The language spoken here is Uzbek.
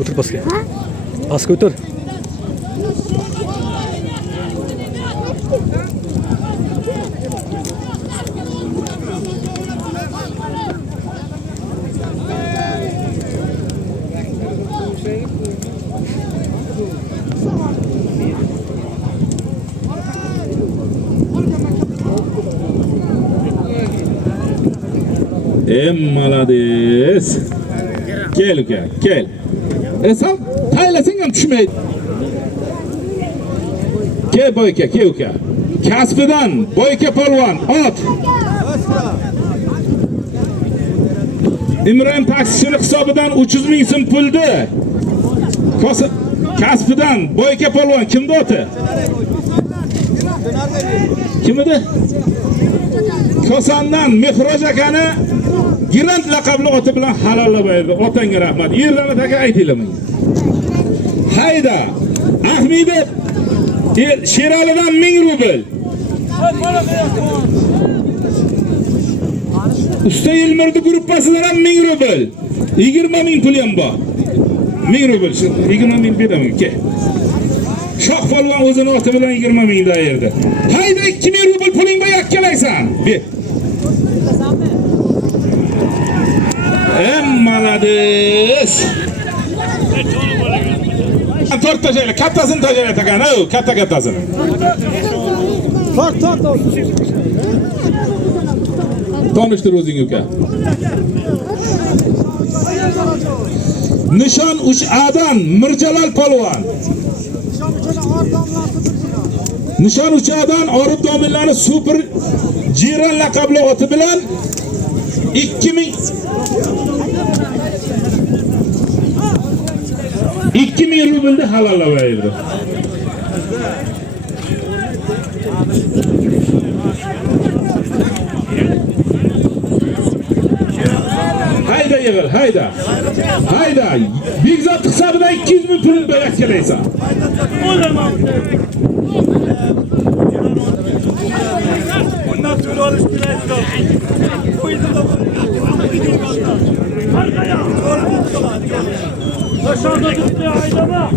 Otur pastga. Pastga otur. Молодец. Gel uka, gel. Sen taylasang ham tushmaydi. Kel boyka, kel uka. Kasbidan boyka polvon, ot. Imron taksini hisobidan 300 ming so'm puldi. Kasbidan boyka polvon kimdi oti? Kim edi? Kosandan Mehroj akani Girant laqabli oti bilan halollamaydi. Otangga rahmat. Yerdan taka aytinglar menga. Hayda. Ahmedov Sheralidan 1000 rubl. Usta Elmirdi gruppasidan ham 1000 rubl. 20 ming pul ham bor. 1000 rubl. 20 ming beraman. Ke. Shoh polvon o'zini oti bilan 20 ming da yerdi. Hayda 2000 rubl puling bor yakkalaysan. Ber. Молодец. To'rt tajayla, kattasini tajayla takan, kattasini. Tort. Tanishtir o'zing uka. Nishon 3Adan Mirjalal polvon. Nishon 3Adan Orif domillari super Jiran laqabli oti bilan 2000 rublni halollamaydi. Hayda yig'il, hayda. Bekzod hisobidan 200 ming pulni yakkalaysan. Bundan sonra oluşturaydı. Aşağıda tuttuğu aydama.